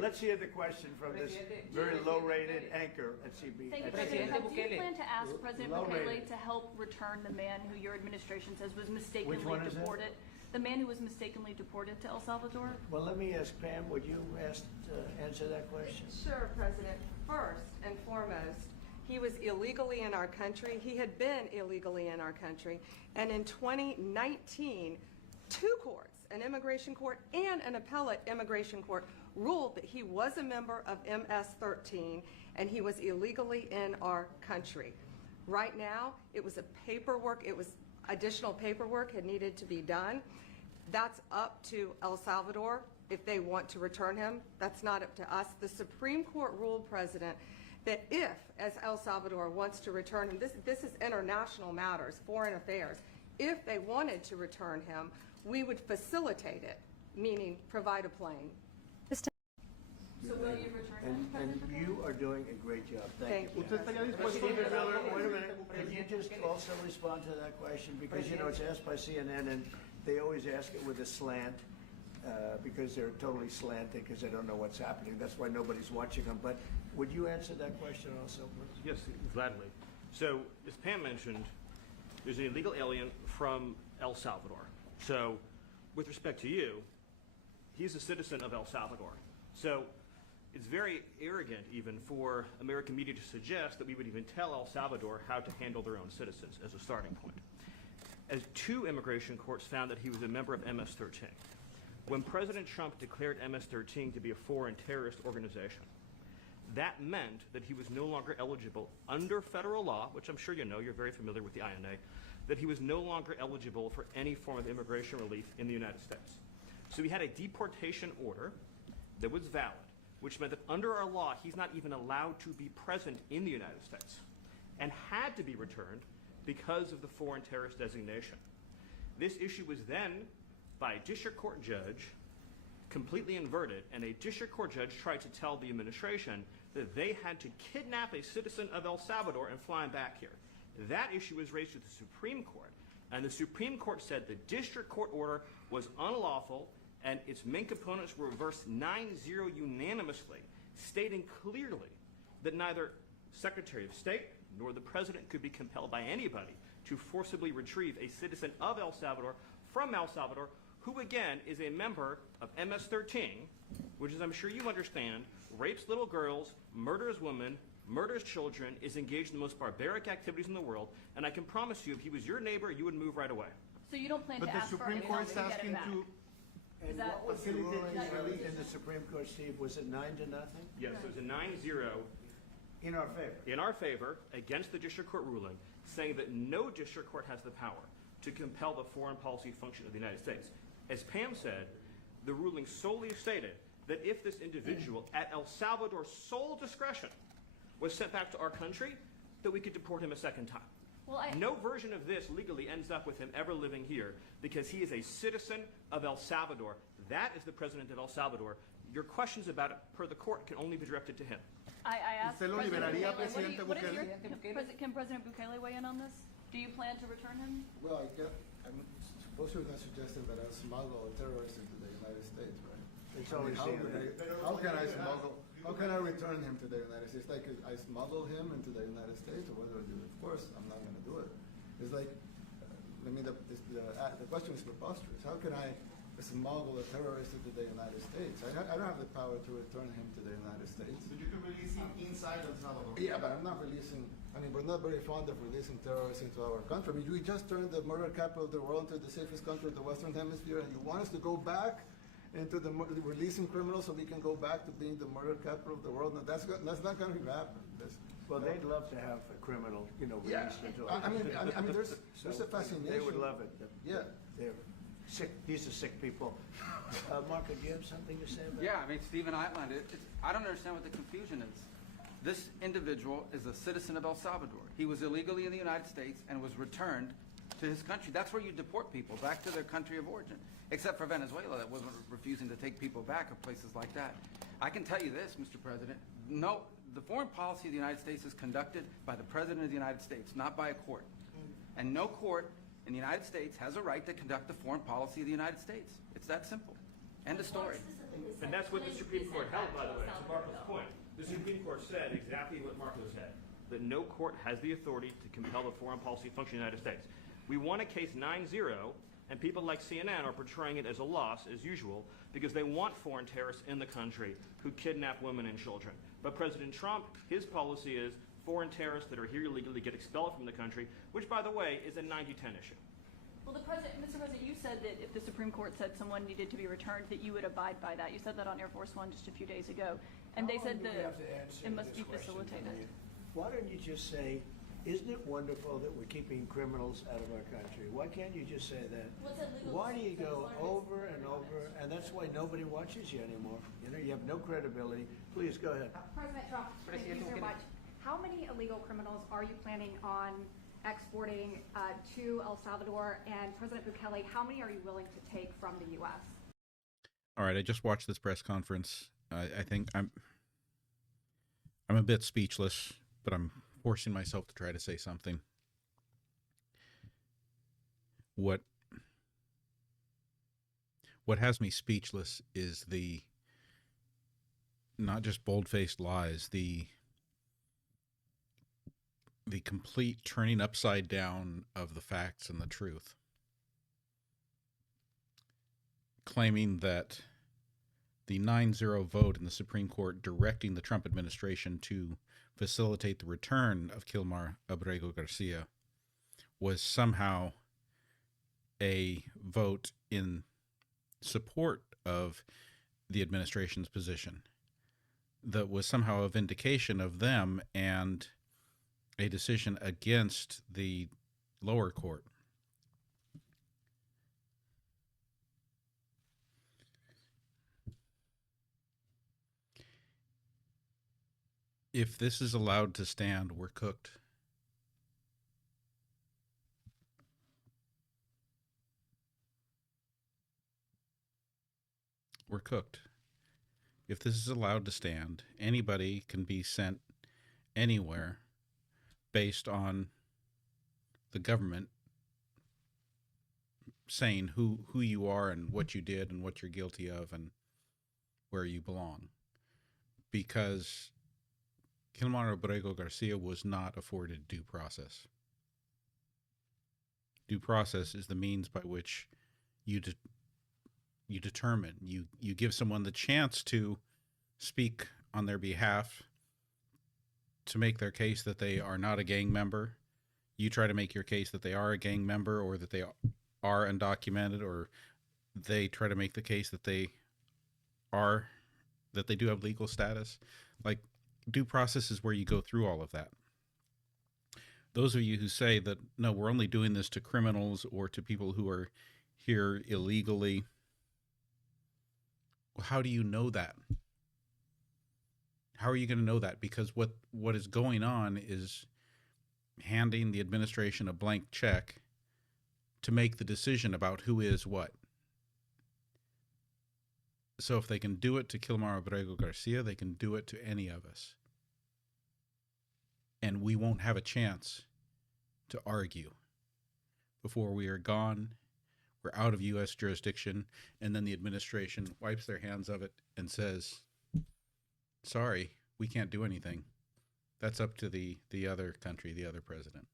Let's hear the question from this very low-rated anchor at CB. Thank you, President. Do you plan to ask President Bukele to help return the man who your administration says was mistakenly deported? The man who was mistakenly deported to El Salvador? Well, let me ask Pam, would you answer that question? Sure, President. First and foremost, he was illegally in our country. He had been illegally in our country. And in 2019, two courts, an immigration court and an appellate immigration court, ruled that he was a member of MS-13 and he was illegally in our country. Right now, it was additional paperwork had needed to be done. That's up to El Salvador if they want to return him. That's not up to us. The Supreme Court ruled, President, that if, as El Salvador wants to return him, this is international matters, foreign affairs, if they wanted to return him, we would facilitate it, meaning provide a plane. So will you return him? And you are doing a great job. Thank you. Thank you. Stephen Miller, wait a minute. Could you just also respond to that question? Because, you know, it's asked by CNN, and they always ask it with a slant, because they're totally slanted, because they don't know what's happening. That's why nobody's watching them. But would you answer that question also, please? Yes, gladly. So, as Pam mentioned, there's an illegal alien from El Salvador. So, with respect to you, he's a citizen of El Salvador. So, it's very arrogant even for American media to suggest that we would even tell El Salvador how to handle their own citizens as a starting point. As two immigration courts found that he was a member of MS-13. When President Trump declared MS-13 to be a foreign terrorist organization, that meant that he was no longer eligible under federal law, which I'm sure you know, you're very familiar with the INA, that he was no longer eligible for any form of immigration relief in the United States. So he had a deportation order that was valid, which meant that under our law, he's not even allowed to be present in the United States and had to be returned because of the foreign terrorist designation. This issue was then, by a district court judge, completely inverted, and a district court judge tried to tell the administration that they had to kidnap a citizen of El Salvador and fly him back here. That issue was raised to the Supreme Court, and the Supreme Court said the district court order was unlawful, and its main components were reversed 9-0 unanimously, stating clearly that neither Secretary of State nor the President could be compelled by anybody to forcibly retrieve a citizen of El Salvador from El Salvador, who again is a member of MS-13, which, as I'm sure you understand, rapes little girls, murders women, murders children, is engaged in the most barbaric activities in the world, and I can promise you, if he was your neighbor, you would move right away. So you don't plan to ask for anyone to get him back? And what was the ruling in the Supreme Court, Steve? Was it 9-0? Yes, it was a 9-0 in our favor. In our favor, against the district court ruling, saying that no district court has the power to compel the foreign policy function of the United States. As Pam said, the ruling solely stated that if this individual, at El Salvador's sole discretion, was sent back to our country, that we could deport him a second time. Well, no version of this legally ends up with him ever living here because he is a citizen of El Salvador. That is the president of El Salvador. Your questions about it, per the court, can only be directed to him. I asked President Presidente Bukele, can President Bukele weigh in on this? Do you plan to return him? Well, I'm suppose you're not suggesting that I smuggle a terrorist into the United States, right? It's always how can I smuggle? How can I return him to the United States? Like I smuggle him into the United States, or what do I do? Of course, I'm not going to do it. It's like, I mean, the question is preposterous. How can I smuggle a terrorist into the United States? I don't have the power to return him to the United States. But you can release him inside El Salvador. Yeah, but I'm not releasing. I mean, we're not very fond of releasing terrorists into our country. I mean, we just turned the murder capital of the world into the safest country of the Western Hemisphere, and you want us to go back into the releasing criminals so we can go back to being the murder capital of the world? No, that's not going to happen. Well, they'd love to have a criminal, released into I mean, there's a fascination. They would love it. Yeah. They're sick. These are sick people. Marco, do you have something to say about Yeah, I mean, Stephen outlined it. I don't understand what the confusion is. This individual is a citizen of El Salvador. He was illegally in the United States and was returned to his country. That's where you deport people, back to their country of origin. Except for Venezuela, that wasn't refusing to take people back, or places like that. I can tell you this, Mr. President. No, the foreign policy of the United States is conducted by the President of the United States, not by a court. And no court in the United States has a right to conduct the foreign policy of the United States. It's that simple. End of story. And that's what the Supreme Court held, by the way, to Marco's point. The Supreme Court said exactly what Marco said, that no court has the authority to compel the foreign policy function of the United States. We won a case 9-0, and people like CNN are portraying it as a loss, as usual, because they want foreign terrorists in the country who kidnap women and children. But President Trump, his policy is foreign terrorists that are here illegally get expelled from the country, which, by the way, is a 90-10 issue. Well, Mr. President, you said that if the Supreme Court said someone needed to be returned, that you would abide by that. You said that on Air Force One just a few days ago, and they said that it must be facilitated. Why don't you just say, isn't it wonderful that we're keeping criminals out of our country? Why can't you just say that? Why do you go over and over, and that's why nobody watches you anymore? You know, you have no credibility. Please, go ahead. President Trump, thank you so much. How many illegal criminals are you planning on exporting to El Salvador? And President Bukele, how many are you willing to take from the U.S.? All right, I just watched this press conference. I think I'm a bit speechless, but I'm forcing myself to try to say something. What has me speechless is the not just bold-faced lies, the complete turning upside down of the facts and the truth. Claiming that the 9-0 vote in the Supreme Court directing the Trump administration to facilitate the return of Kilmar Abrego Garcia was somehow a vote in support of the administration's position. That was somehow a vindication of them and a decision against the lower court. If this is allowed to stand, we're cooked. We're cooked. If this is allowed to stand, anybody can be sent anywhere based on the government saying who you are and what you did and what you're guilty of and where you belong. Because Kilmar Abrego Garcia was not afforded due process. Due process is the means by which you determine, you give someone the chance to speak on their behalf, to make their case that they are not a gang member. You try to make your case that they are a gang member or that they are undocumented, or they try to make the case that they do have legal status. Like, due process is where you go through all of that. Those of you who say that, no, we're only doing this to criminals or to people who are here illegally, well, how do you know that? How are you going to know that? Because what is going on is handing the administration a blank check to make the decision about who is what. So if they can do it to Kilmar Abrego Garcia, they can do it to any of us. And we won't have a chance to argue before we are gone. We're out of U.S. jurisdiction, and then the administration wipes their hands of it and says, sorry, we can't do anything. That's up to the other country, the other president.